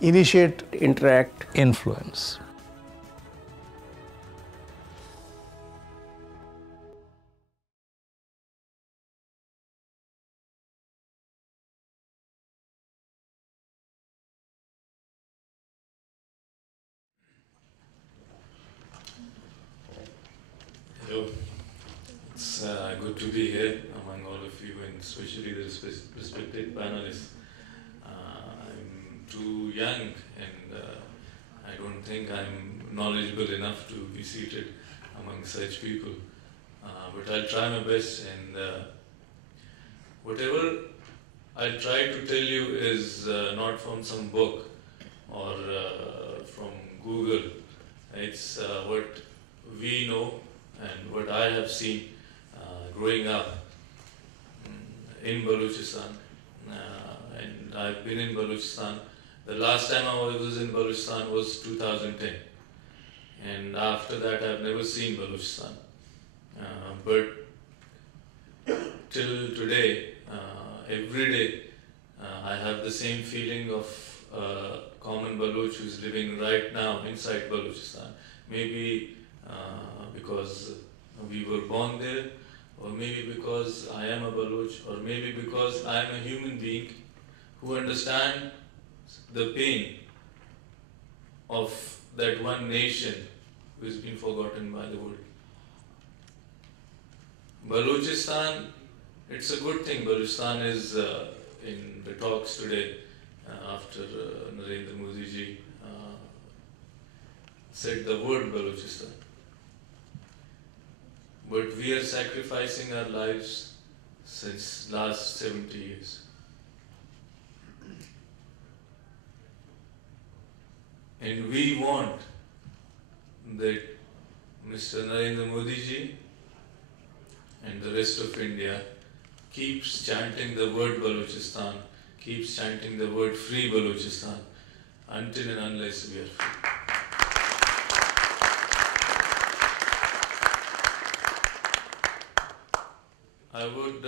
initiate, interact, influence. Hello, it's good to be here among all of you, and especially the respected panelists. I'm too young, and I don't think I'm knowledgeable enough to be seated among such people. But I'll try my best, and whatever I'll try to tell you is not from some book or from Google. It's what we know and what I have seen growing up in Balochistan. And I've been in Balochistan. The last time I was in Balochistan was 2010. And after that I've never seen Balochistan. But till today, every day, I have the same feeling of common Baloch who's living right now inside Balochistan. Maybe because we were born there, or maybe because I am a Baloch, or maybe because I am a human being who understands the pain of that one nation who has been forgotten by the world. Balochistan, it's a good thing. Balochistan is in the talks today after Narendra Modi ji said the word Balochistan. But we are sacrificing our lives since last 70 years. And we want that Mr. Narendra Modi ji and the rest of India keeps chanting the word Balochistan, keeps chanting the word free Balochistan until and unless we are free. I would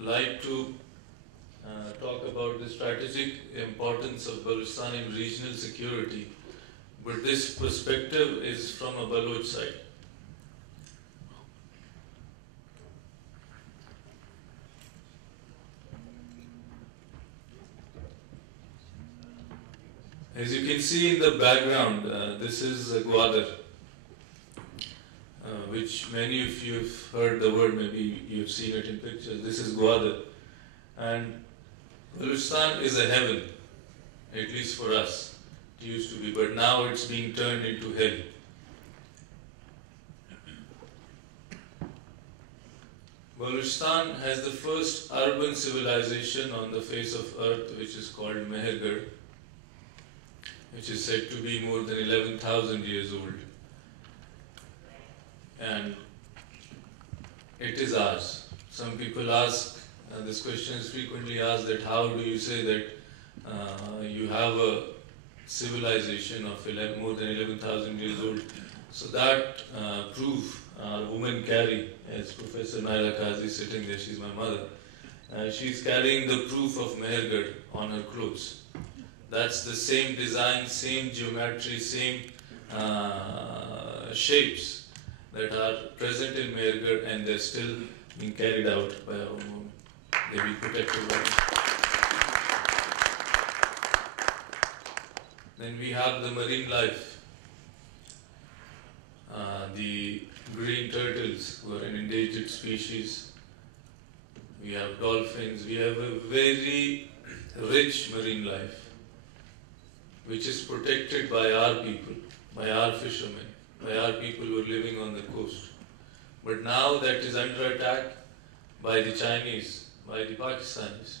like to talk about the strategic importance of Balochistan in regional security, but this perspective is from a Baloch side. As you can see in the background, this is Gwadar, which many of you have heard the word, maybe you've seen it in pictures. This is Gwadar. And Balochistan is a heaven, at least for us. It used to be, but now it's being turned into hell. Balochistan has the first urban civilization on the face of earth, which is called Mehergarh, which is said to be more than 11,000 years old. And it is ours. Some people ask, this question is frequently asked, that how do you say that you have a civilization of more than 11,000 years old? So that proof our women carry, as Professor Naira Kazi is sitting there, she's my mother, she's carrying the proof of Mehergarh on her clothes. That's the same design, same geometry, same shapes that are present in Mehergarh, and they're still being carried out by our own women. They will protected by us. Then we have the marine life. The green turtles, who are an endangered species. We have dolphins. We have a very rich marine life, which is protected by our people, by our fishermen, by our people who are living on the coast. But now that is under attack by the Chinese, by the Pakistanis.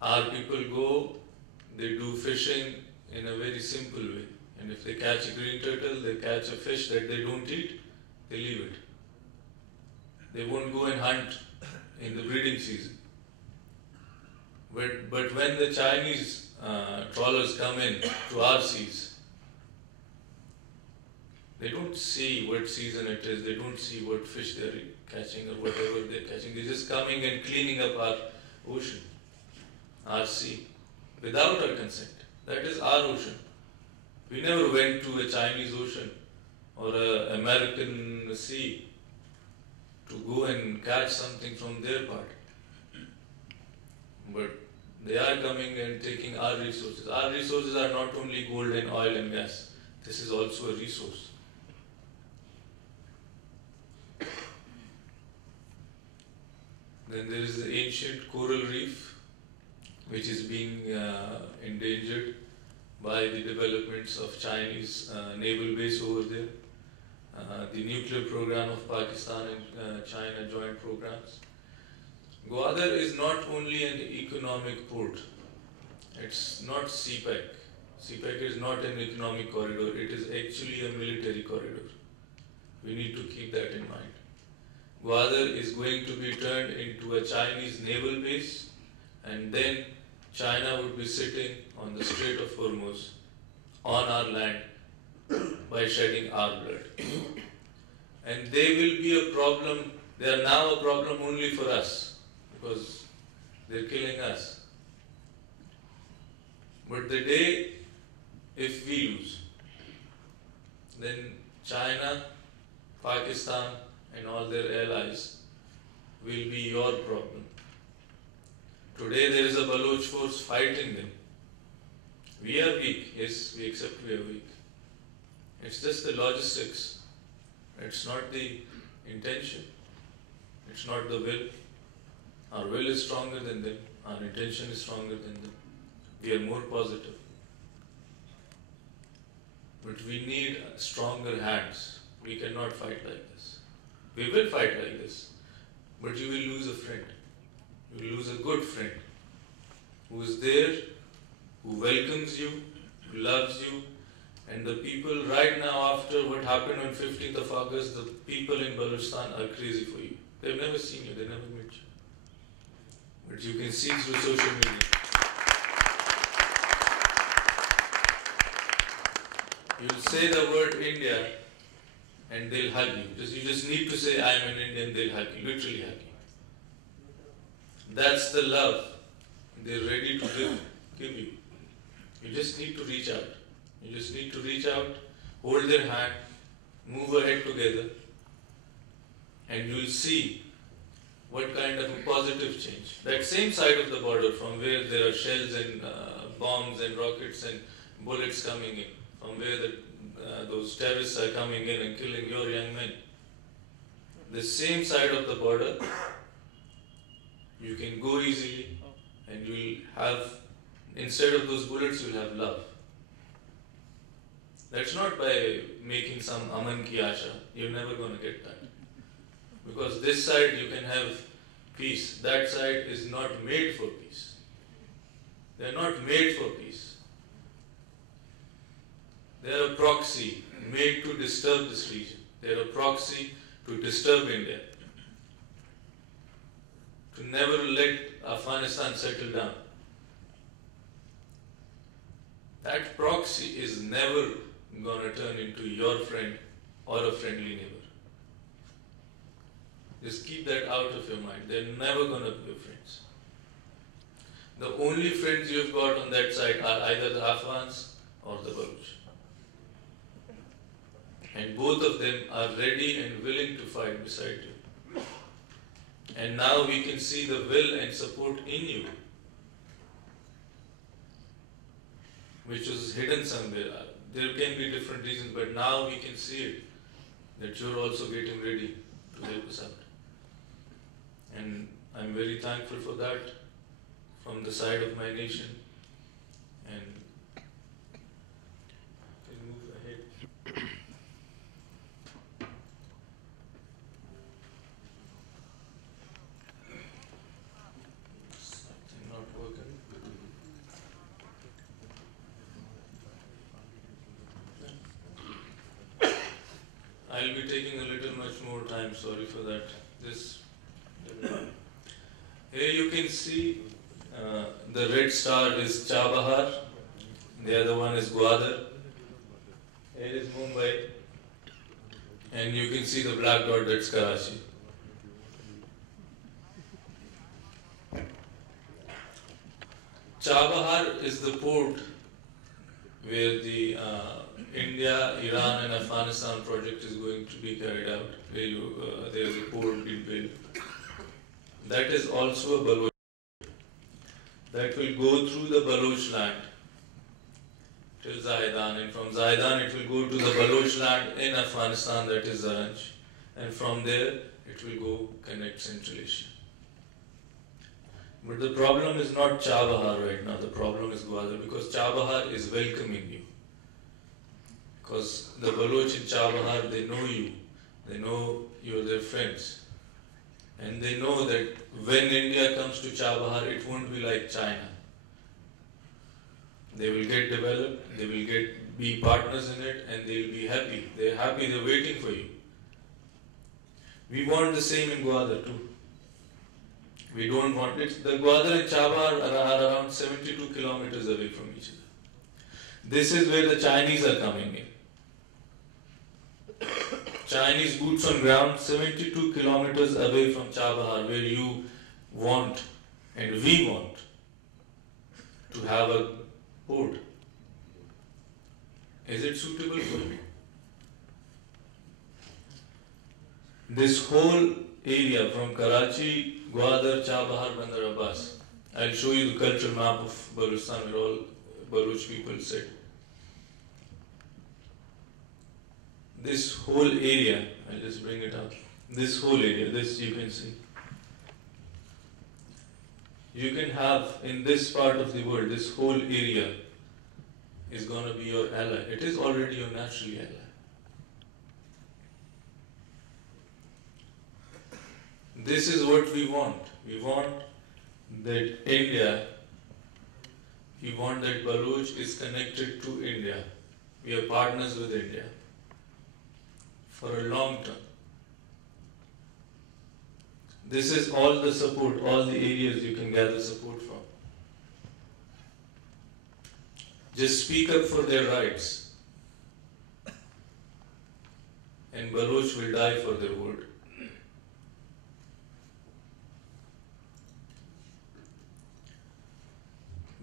Our people go, they do fishing in a very simple way. And if they catch a green turtle, they catch a fish that they don't eat, they leave it. They won't go and hunt in the breeding season. But when the Chinese trawlers come in to our seas, they don't see what season it is, they don't see what fish they're catching or whatever they're catching. They're just coming and cleaning up our ocean, our sea. without our consent. That is our ocean. We never went to a Chinese ocean or an American sea to go and catch something from their part. But they are coming and taking our resources. Our resources are not only gold and oil and gas. This is also a resource. Then there is the ancient coral reef, which is being endangered by the developments of Chinese naval base over there. The nuclear program of Pakistan and China joint programs. Gwadar is not only an economic port. It's not CPEC. CPEC is not an economic corridor. It is actually a military corridor. We need to keep that in mind. Gwadar is going to be turned into a Chinese naval base, and then China would be sitting on the Strait of Hormuz on our land by shedding our blood. And they will be a problem. They are now a problem only for us because they're killing us. But the day if we lose, then China, Pakistan and all their allies will be your problem. Today there is a Baloch force fighting them. We are weak, yes, we accept we are weak. It's just the logistics. It's not the intention. It's not the will. Our will is stronger than them. Our intention is stronger than them. We are more positive. But we need stronger hands. We cannot fight like this. We will fight like this. But you will lose a friend. You will lose a good friend who is there, who welcomes you, who loves you. And the people right now, after what happened on 15th of August, the people in Balochistan are crazy for you. They've never seen you, they never met you. But you can see through social media. You'll say the word India and they'll hug you. You just need to say, I am an Indian, they'll hug you, literally hug you. That's the love they're ready to give you. You just need to reach out. You just need to reach out, hold their hand, move ahead together, and you'll see what kind of a positive change. That same side of the border from where there are shells and bombs and rockets and bullets coming in, from where those terrorists are coming in and killing your young men. The same side of the border, you can go easily and you will have, instead of those bullets, you will have love. That's not by making some aman ki asha. You're never going to get that. Because this side you can have peace. That side is not made for peace. They're not made for peace. They're a proxy made to disturb this region. They're a proxy to disturb India. To never let Afghanistan settle down. That proxy is never going to turn into your friend or a friendly neighbor. Just keep that out of your mind. They're never going to be your friends. The only friends you've got on that side are either the Afghans or the Baloch. And both of them are ready and willing to fight beside you. And now we can see the will and support in you, which was hidden somewhere. There can be different reasons, but now we can see it, that you're also getting ready to help us out. And I'm very thankful for that from the side of my nation. And can move ahead. Something not working. I'll be taking a little much more time, sorry for that. Here you can see the red star is Chabahar, the other one is Gwadar. Here is Mumbai, and you can see the black dot, that's Karachi. Chabahar is the port where the India, Iran and Afghanistan project is going to be carried out, where there is a port being built. That is also a Baloch. That will go through the Baloch land till Zaidan, and from Zaidan it will go to the Baloch land in Afghanistan, that is Zaranj, and from there it will go connect Central Asia. But the problem is not Chabahar right now, the problem is Gwadar, because Chabahar is welcoming you. Because the Baloch in Chabahar, they know you're their friends. And they know that when India comes to Chabahar, it won't be like China. They will get developed, they will be partners in it, and they will be happy. They're happy, they're waiting for you. We want the same in Gwadar too. We don't want it. The Gwadar and Chabahar are around 72 kilometers away from each other. This is where the Chinese are coming in. Chinese boots on ground, 72 kilometers away from Chabahar, where you want and we want to have a port. Is it suitable for you? This whole area from Karachi, Gwadar, Chabahar, Bandar Abbas. I'll show you the cultural map of Balochistan where all Baloch people sit. This whole area, I'll just bring it up. This whole area, this you can see. You can have in this part of the world, this whole area is going to be your ally. It is already your natural ally. This is what we want. We want that India, we want that Baloch is connected to India. We are partners with India for a long term. This is all the support, all the areas you can gather support from. Just speak up for their rights, and Baloch will die for their word.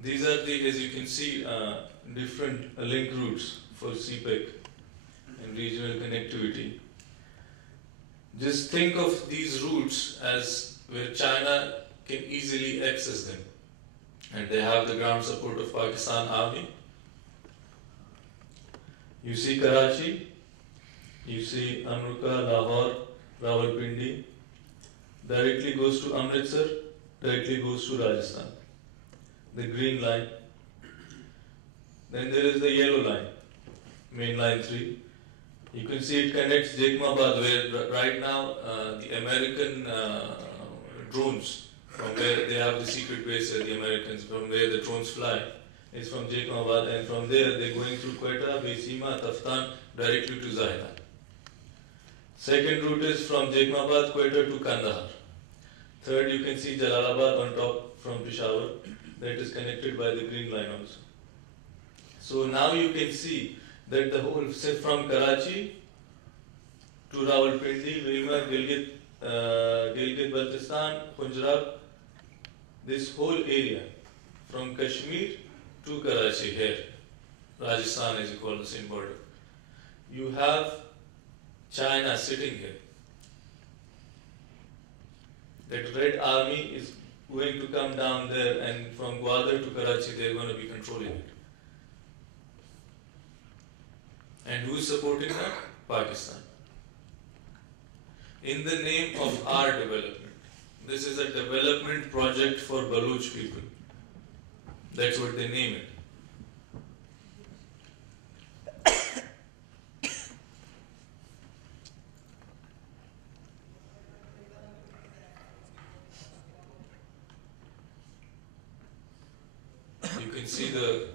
These are the, as you can see, different link routes for CPEC and regional connectivity. Just think of these routes as where China can easily access them. And they have the ground support of Pakistan Army. You see Karachi, you see Amritsar, Lahore, Rawalpindi, directly goes to Amritsar, directly goes to Rajasthan. The green line. Then there is the yellow line, main line 3. You can see it connects Jekmabad, where right now the American drones, from where they have the secret base at the Americans, from where the drones fly, is from Jekmabad, and from there they're going through Quetta, Besima, Taftan, directly to Zaidan. Second route is from Jekmabad, Quetta to Kandahar. Third, you can see Jalalabad on top from Peshawar. That is connected by the green line also. So now you can see that the whole, say from Karachi to Rawalpindi, Vilma, Gilgit, Balochistan, Punjab, this whole area from Kashmir to Karachi here, Rajasthan as you call the same border. You have China sitting here. That Red Army is going to come down there, and from Gwadar to Karachi they are going to be controlling it. And who is supporting that? Pakistan. In the name of our development. This is a development project for Baloch people. That's what they name it. You can see the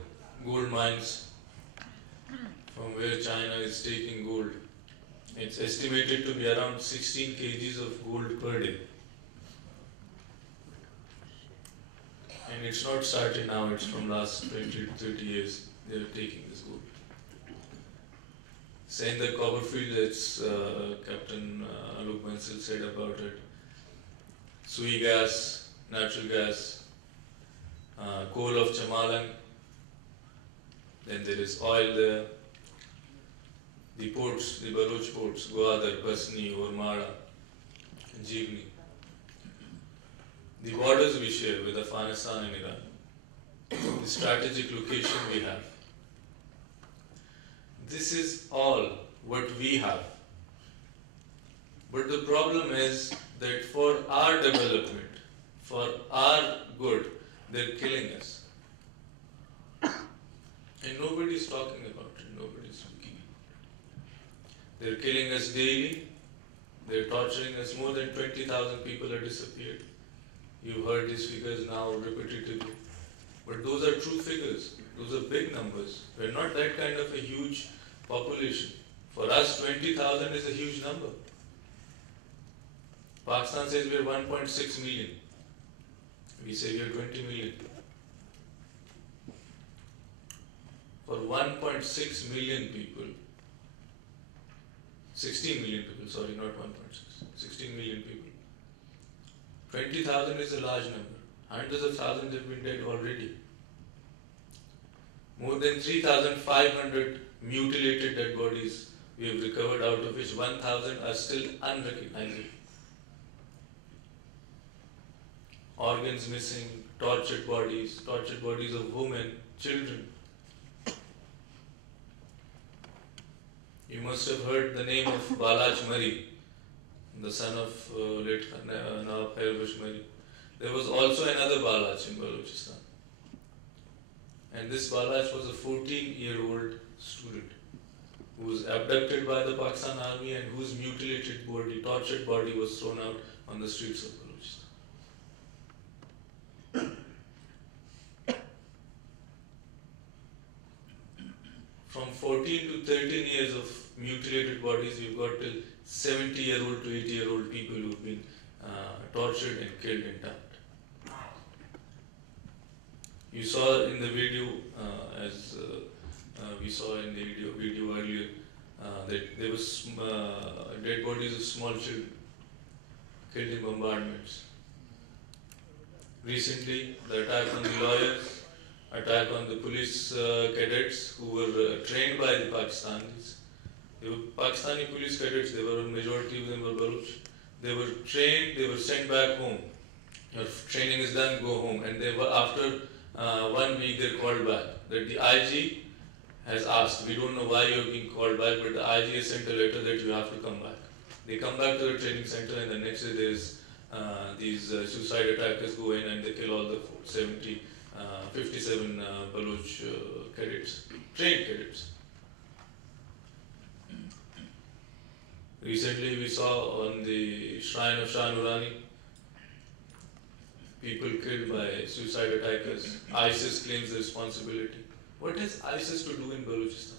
gold mines from where China is taking gold. It's estimated to be around 16 kgs of gold per day. And it's not started now, it's from last 20 to 30 years they are taking this gold. Saying the Copperfield, that's Captain Alok Bansal said about it. Sui gas, natural gas, coal of Chamalang, then there is oil there. The ports, the Baloch ports, Gwadar, Basni, Ormara, Jeevni. The borders we share with Afghanistan and Iran. The strategic location we have. This is all what we have. But the problem is that for our development, for our good, they're killing us. And nobody is talking about it, nobody is speaking about it. They're killing us daily, they're torturing us. More than 20,000 people have disappeared. You've heard these figures now repetitively. But those are true figures, those are big numbers. We're not that kind of a huge population. For us, 20,000 is a huge number. Pakistan says we are 1.6 million. We say we are 20 million. For 1.6 million people, 16 million people, sorry, not 1.6, 16 million people. 20,000 is a large number. Hundreds of thousands have been dead already. More than 3,500 mutilated dead bodies we have recovered, out of which 1,000 are still unrecognizable. Organs missing, tortured bodies of women, children. You must have heard the name of Balach Mari, the son of late Nawab Khairbush Mari. There was also another Balach in Balochistan. And this Balach was a 14-year-old student who was abducted by the Pakistan army and whose mutilated body, tortured body was thrown out on the streets of Balochistan. From 14 to 13 years of mutilated bodies, we've got till 70-year-old to 80-year-old people who've been tortured and killed intact. You saw in the video, as we saw in the video earlier, that there was dead bodies of small children killed in bombardments. Recently, the attack on the lawyers, attack on the police cadets who were trained by the Pakistanis. They were Pakistani police cadets, they were a majority of them were Baloch. They were trained, they were sent back home. Your training is done, go home. And they were, after 1 week, they're called back. That the IG has asked, we don't know why you're being called back, but the IG has sent a letter that you have to come back. They come back to the training center, and the next day there's these suicide attackers go in and they kill all the 57 Baloch cadets, trained cadets. Recently we saw on the shrine of Shah Nurani, people killed by suicide attackers. ISIS claims the responsibility. What has ISIS to do in Balochistan?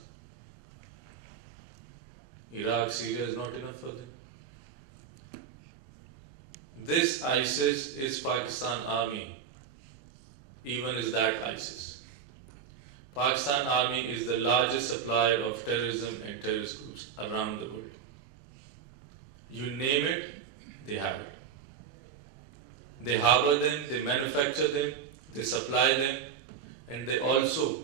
Iraq, Syria is not enough for them. This ISIS is Pakistan army, even is that ISIS. Pakistan army is the largest supplier of terrorism and terrorist groups around the world. You name it, they have it. They harbor them, they manufacture them, they supply them, and they also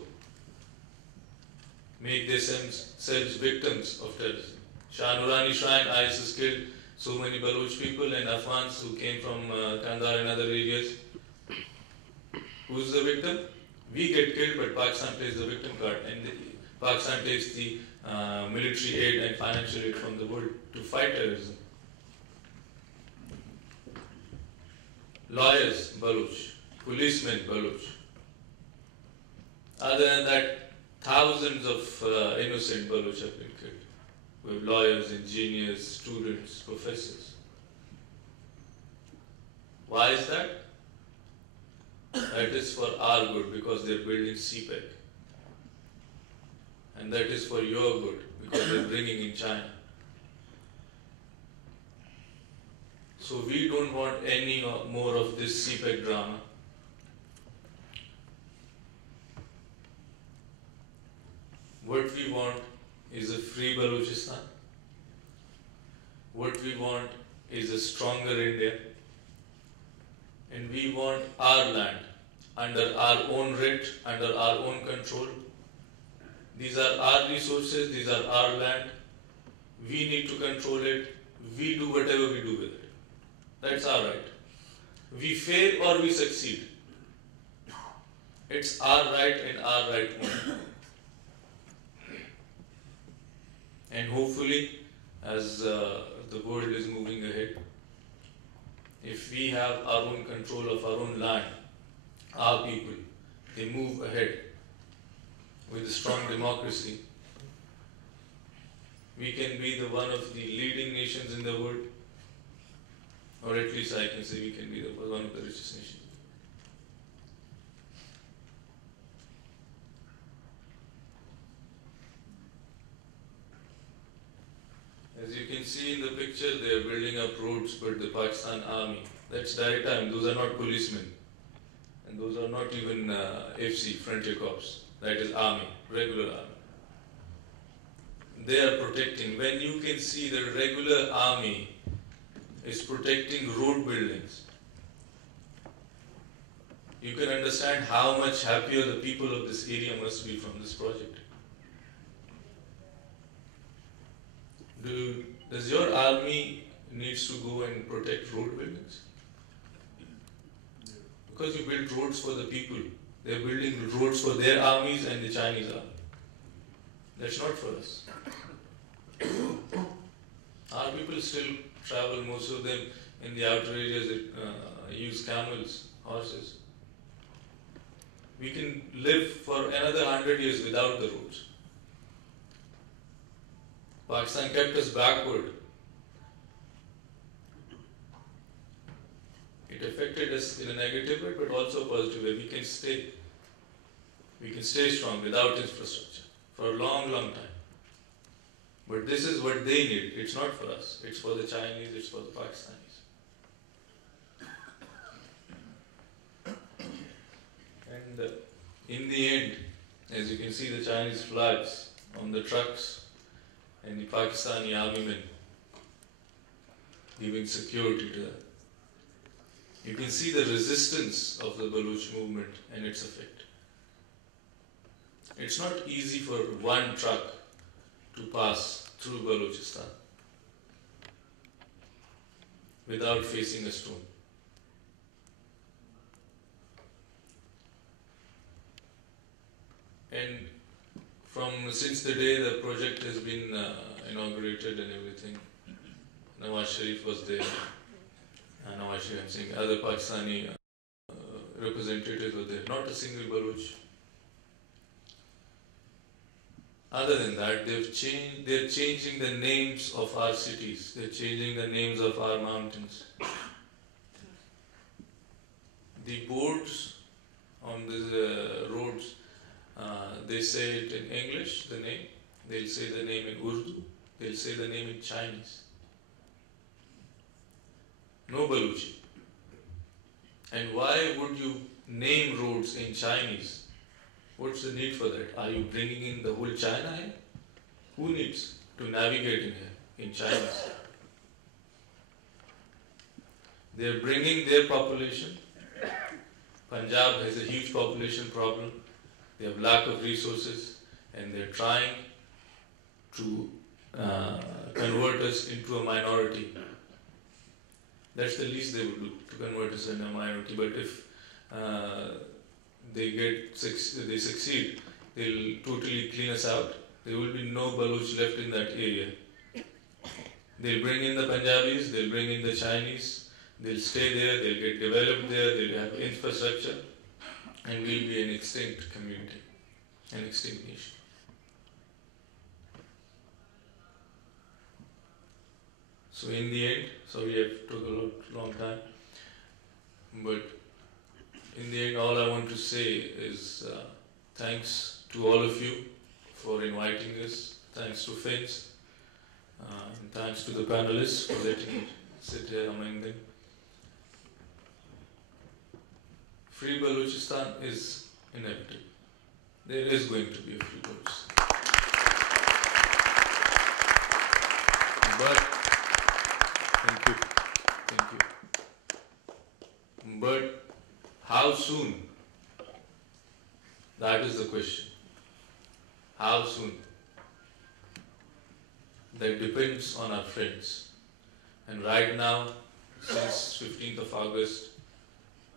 make themselves victims of terrorism. Shah Nurani Shrine, ISIS killed so many Baloch people and Afghans who came from Kandahar and other areas. Who's the victim? We get killed, but Pakistan plays the victim card, and Pakistan takes the military aid and financial aid from the world to fight terrorism. Lawyers, Baloch. Policemen, Baloch. Other than that, thousands of innocent Baloch have been killed. We have lawyers, engineers, students, professors. Why is that? That is for our good, because they are building CPEC. And that is for your good, because they are bringing in China. So we don't want any more of this CPEC drama. What we want is a free Balochistan. What we want is a stronger India. And we want our land, under our own writ, under our own control. These are our resources, these are our land. We need to control it. We do whatever we do with it. That's our right. We fail or we succeed. It's our right and our right only. And hopefully, as the world is moving ahead, if we have our own control of our own land, our people, they move ahead with a strong democracy, we can be the one of the leading nations in the world, or at least I can say we can be one of the richest nations. As you can see in the picture, they are building up roads, but the Pakistan army, that's direct army, those are not policemen. And those are not even FC, frontier corps. That is army, regular army. They are protecting. When you can see the regular army is protecting road buildings, you can understand how much happier the people of this area must be from this project. Does your army needs to go and protect road buildings? Because you build roads for the people. They are building roads for their armies and the Chinese army. That's not for us. Our people still travel, most of them in the outer areas that use camels, horses. We can live for another 100 years without the roads. Pakistan kept us backward. It affected us in a negative way, but also a positive way. We can stay strong without infrastructure for a long, long time. But this is what they need. It's not for us. It's for the Chinese, it's for the Pakistanis. And in the end, as you can see the Chinese flags on the trucks and the Pakistani army men giving security to them. You can see the resistance of the Baloch movement and its effect. It's not easy for one truck to pass through Balochistan without facing a stone. And since the day the project has been inaugurated and everything, Nawaz Sharif was there. Nawaz Sharif, I'm saying other Pakistani representatives were there. Not a single Baloch. Other than that, they're changing the names of our cities. They're changing the names of our mountains. The boards on the roads, they say it in English, the name. They'll say the name in Urdu. They'll say the name in Chinese. No Baluchi. And why would you name roads in Chinese? What's the need for that? Are you bringing in the whole China here? Who needs to navigate in here in Chinese? They're bringing their population. Punjab has a huge population problem. They have lack of resources and they're trying to convert us into a minority. That's the least they would do, to convert us into a minority. But if they succeed, they'll totally clean us out. There will be no Baloch left in that area. They'll bring in the Punjabis, they'll bring in the Chinese, they'll stay there, they'll get developed there, they'll have infrastructure, and we'll be an extinct community, an extinct nation. So in the end, sorry I took a long time, but in the end all I want to say is thanks to all of you for inviting us, thanks to Finns, and thanks to the panelists for letting me sit here among them. Free Balochistan is inevitable. There is going to be a free Balochistan. But, thank you. But how soon question. How soon? That depends on our friends. And right now, since 15th of August,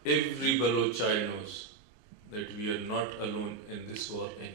every Baloch child knows that we are not alone in this war anymore.